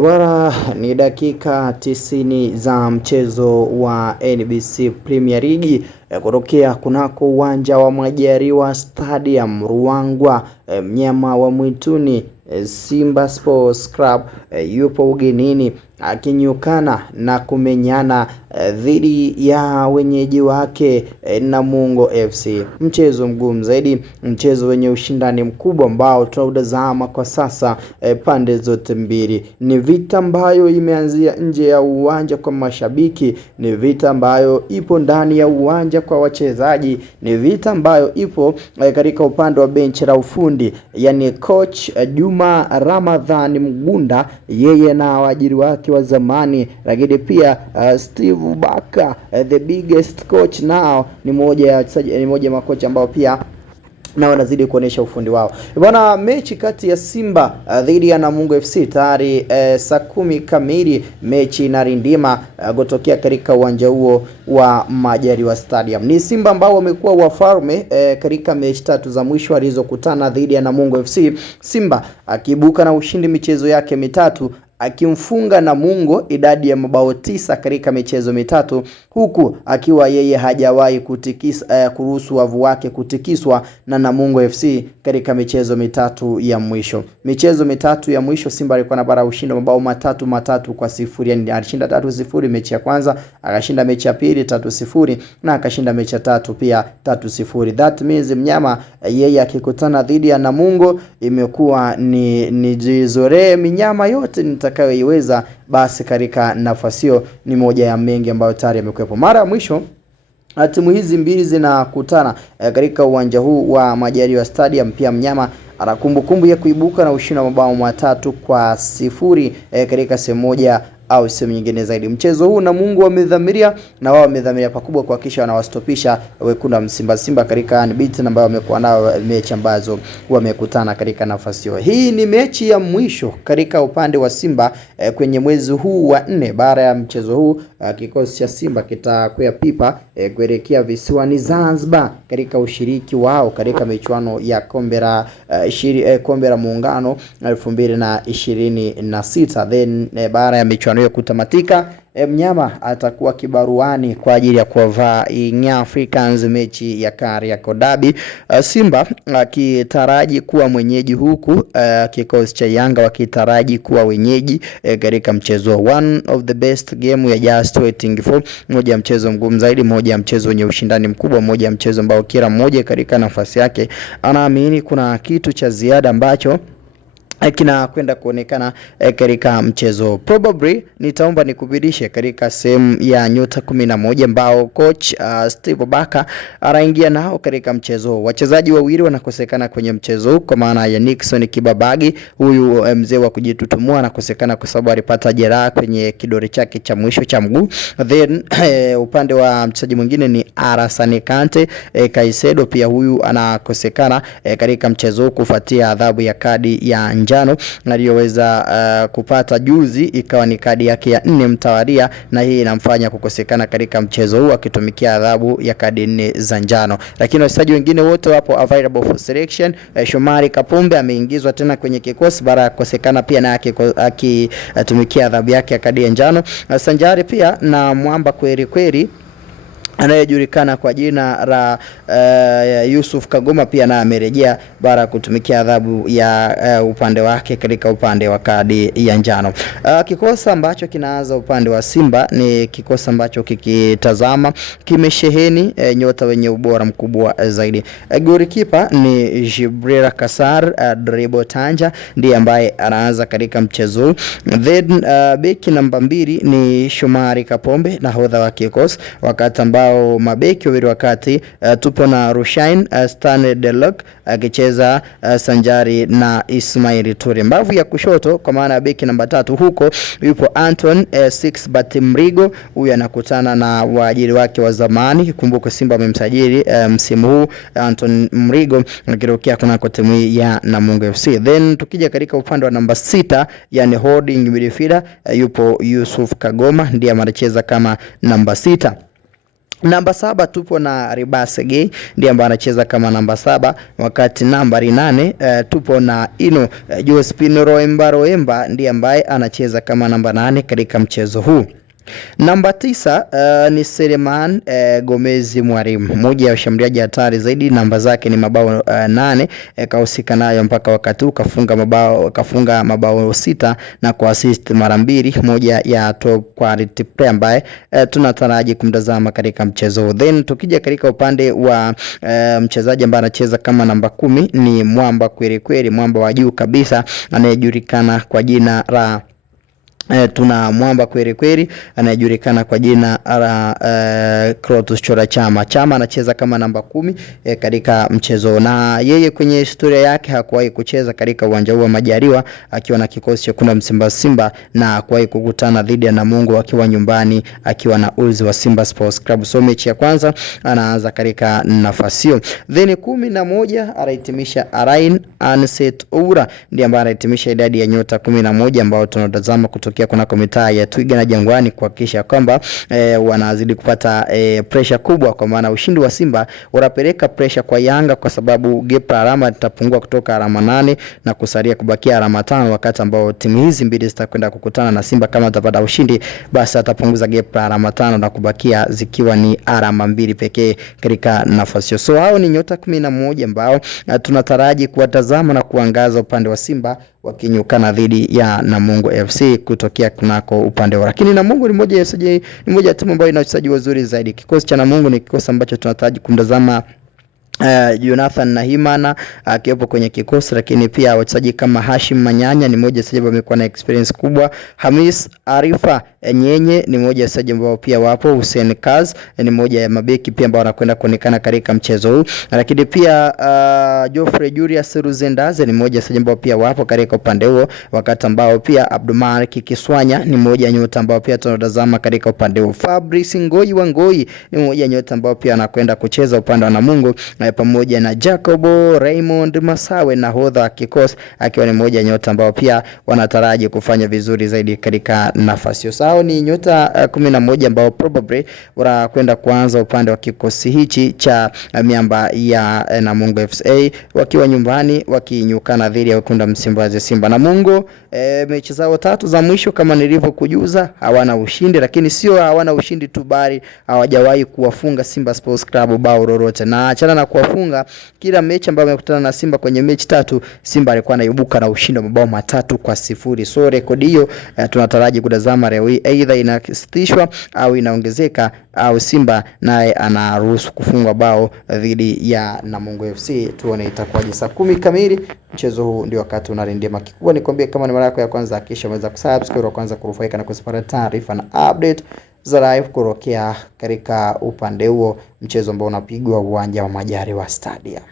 Bwana, ni dakika 90 za mchezo wa NBC Premier League kutokea kunako uwanja wa Majaliwa Stadium Ruangwa. Mnyama wa mwituni Simba Sports Club yupo ugenini akinyukana na kumenyana dhidi ya wenyeji wake Namungo FC. Mchezo mgumu zaidi, mchezo wenye ushindani mkubwa ambao tunautazama kwa sasa pande zote mbili. Ni vita ambayo imeanzia nje ya uwanja kwa mashabiki, ni vita ambayo ipo ndani ya uwanja kwa wachezaji, ni vita ambayo ipo katika upande wa benchi la ufundi, yani coach Juma Ramadhani Mgunda, yeye na waajiri wake wa zamani, lakini pia Steve Barker, the biggest coach now, ni moja ya makocha ambao pia na wanazidi kuonesha ufundi wao. Bwana, mechi kati ya Simba dhidi ya Namungo FC tayari saa 10 kamili mechi inarindima kutokea katika uwanja huo wa Majaliwa Stadium. Ni Simba ambao wamekuwa wafalme katika mechi tatu za mwisho walizokutana dhidi ya Namungo FC. Simba akibuka na ushindi michezo yake mitatu, akimfunga Namungo idadi ya mabao 9 katika michezo mitatu, huku akiwa yeye hajawahi kuruhusu wavu wake kutikiswa na Namungo FC katika michezo mitatu ya mwisho. Michezo mitatu ya mwisho Simba alikuwa na bara ushindi mabao matatu kwa sifuri, yani alishinda 3-0 mechi ya kwanza, akashinda mechi ya pili 3-0 na akashinda mechi ya tatu pia 3-0. That means mnyama yeye akikutana dhidi ya Namungo imekuwa ni jizore minyama yote nitakayoiweza, basi katika nafasi hiyo ni moja ya mengi ambayo tayari yamekuwepo. Mara ya mwisho timu hizi mbili zinakutana katika uwanja huu wa Majaliwa Stadium, pia mnyama ana kumbukumbu ya kuibuka na ushindi wa mabao 3-0 katika sehemu moja au sehemu nyingine zaidi. Mchezo huu Namungo wamedhamiria na wao wamedhamiria pakubwa kuhakikisha wanawastopisha wekundu wa Simba katika unbeaten ambayo wamekuwa nao mechi ambazo wamekutana katika nafasi hiyo. Hii ni mechi ya mwisho katika upande wa Simba kwenye mwezi huu wa 4. Baada ya mchezo huu kikosi cha Simba kitakwea pipa kuelekea visiwani Zanzibar katika ushiriki wao katika michuano ya kombe la Muungano 2026. Then baada ya michuano hiyo kutamatika, mnyama atakuwa kibaruani kwa ajili ya kuwavaa Young Africans mechi ya Kariakoo Derby. Simba akitaraji kuwa mwenyeji, huku kikosi cha Yanga wakitaraji kuwa wenyeji katika mchezo one of the best game ya just waiting for. Moja ya mchezo mgumu zaidi, moja ya mchezo wenye ushindani mkubwa, moja ya mchezo ambao kila mmoja katika nafasi yake anaamini kuna kitu cha ziada ambacho kinakwenda kuonekana katika mchezo. Probably nitaomba nikubidishe katika sehemu ya nyota 11 ambao coach Steve Barker anaingia nao katika mchezo. Wachezaji wawili wanakosekana kwenye mchezo kwa maana ya Nixon Kibabagi, huyu mzee wa kujitutumua, anakosekana kwa sababu alipata jeraha kwenye kidole chake cha mwisho cha mguu. Then upande wa mchezaji mwingine ni Arasane Kante Kaisedo, pia huyu anakosekana katika mchezo kufuatia adhabu ya kadi ya njano aliyoweza kupata juzi, ikawa ni kadi yake ya 4 mtawalia, na hii inamfanya kukosekana katika mchezo huu akitumikia adhabu ya kadi 4 za njano. Lakini wachezaji wengine wote wapo available for selection. Shomari Kapombe ameingizwa tena kwenye kikosi baada ya kukosekana pia na akitumikia adhabu yake ya kadi ya njano. Sanjari pia na mwamba kweli anayejulikana kwa jina la Yusuf Kagoma pia na amerejea baada ya kutumikia adhabu ya upande wake katika upande wa kadi ya njano. Kikosi ambacho kinaanza upande wa Simba ni kikosi ambacho kikitazama kimesheheni nyota wenye ubora mkubwa zaidi. Golikipa ni Jibril Kasar Dribo Tanja, ndiye ambaye anaanza katika mchezo. Then beki namba 2 ni Shomari Kapombe, nahodha wa kikosi, wakati ambao mabeki wawili wakati tupo na Rushain Stanley Delok akicheza sanjari na Ismail Toure. Mbavu ya kushoto kwa maana beki namba 3 huko yupo Anton Sixbert Mrigo, huyu anakutana na waajiri wake wa zamani. Kumbuka Simba wamemsajili msimu huu Anton Mrigo akitokea kunako timu ya Namungo FC. Then tukija katika upande wa namba 6, yani holding midfielder, yupo Yusuf Kagoma, ndiye anacheza kama namba 6. Namba 7 tupo na Ribasege ndiye ambaye anacheza kama namba 7, wakati nambari 8 tupo na Ino Jospin Roemba ndiye ambaye anacheza kama namba 8 katika mchezo huu. Namba 9 ni Seleman Gomez Mwalimu, mmoja ya washambuliaji hatari zaidi. Namba zake ni mabao 8, kahusika nayo mpaka wakati huu, kafunga mabao 6 na kuassist mara 2, moja ya top quality player ambaye tunataraji kumtazama katika mchezo huu. Then tukija katika upande wa mchezaji ambaye anacheza kama namba 10 ni mwamba kweli, mwamba wa juu kabisa anayejulikana kwa jina la tuna mwamba kweli anayejulikana kwa jina la Clatous Chota Chama. Chama anacheza kama namba 10 katika mchezo, na yeye kwenye historia yake hakuwahi kucheza katika uwanja huu wa Majaliwa akiwa na kikosi cha kuna Simba na hakuwahi kukutana dhidi ya Namungo akiwa nyumbani akiwa na uzi wa Simba Sports Club. So mechi ya kwanza anaanza katika nafasi hiyo. Then 11 anahitimisha Arain Anset Oura, ndiye ambaye anahitimisha idadi ya nyota 11 ambao tunatazama kutoka kunako mitaa ya Twiga na Jangwani kuhakikisha kwamba wanazidi kupata pressure kubwa, kwa maana ushindi wa Simba unapeleka pressure kwa Yanga, kwa sababu gap alama itapungua kutoka alama 8 na kusalia kubakia alama 5, wakati ambao timu hizi mbili zitakwenda kukutana na Simba. Kama atapata ushindi, basi atapunguza gap alama 5 na kubakia zikiwa ni alama 2 pekee katika nafasi hiyo. So hao ni nyota 11 ambao tunataraji kuwatazama na kuangaza upande wa Simba wakinyukana dhidi ya Namungo FC kutokea kunako upande wao. Lakini Namungo ni moja ya timu ambayo ina wachezaji wazuri zaidi. Kikosi cha Namungo ni kikosi ambacho tunataraji kumtazama Jonathan Nahimana akiwepo kwenye kikosi, lakini pia wachezaji kama Hashim Manyanya ni mmoja wachezaji ambao wamekuwa na experience kubwa. Hamis Arifa Nyenye ni mmoja wachezaji ambao pia wapo. Hussein Kaz ni mmoja ya mabeki pia ambao wanakwenda kuonekana katika mchezo huu, lakini pia Geoffrey Julius Ruzendaze ni mmoja wachezaji ambao pia wapo katika upande huo, wakati ambao pia Abdulmalik Kiswanya ni mmoja nyota ambao pia tunatazama katika upande huo. Fabrice Ngoi wa Ngoi ni mmoja nyota ambao pia anakwenda kucheza upande wa Namungo, pamoja na Jacobo Raymond Masawe nahodha wa kikosi akiwa ni mmoja nyota ambao pia wanataraji kufanya vizuri zaidi katika nafasi hiyo. Sao ni nyota 11 ambao probably wanakwenda kuanza upande wa kikosi hichi cha miamba ya Namungo FA wakiwa nyumbani wakinyukana dhidi ya Wekundu Msimbazi Simba. Namungo mechi zao 3 za mwisho kama nilivyokujuza hawana ushindi, lakini sio hawana ushindi tu, bali hawajawahi kuwafunga Simba Sports Club bao lolote, na achana na kuwafunga, kila mechi ambayo wamekutana na Simba kwenye mechi 3 Simba alikuwa anaibuka na ushindi wa mabao 3-0. So rekodi hiyo tunataraji kutazama leo hii, aidha inasitishwa au inaongezeka, au Simba naye anaruhusu kufungwa bao dhidi ya Namungo FC. Tuone itakuwaje. Saa 10 kamili mchezo huu ndio wakati unarindima. Kikubwa nikwambie, kama ni mara yako ya kwanza hakikisha umeweza kusubscribe kwanza kurufaika na kusipata taarifa na update za live kutokea katika upande huo mchezo ambao unapigwa uwanja wa Majaliwa Stadium.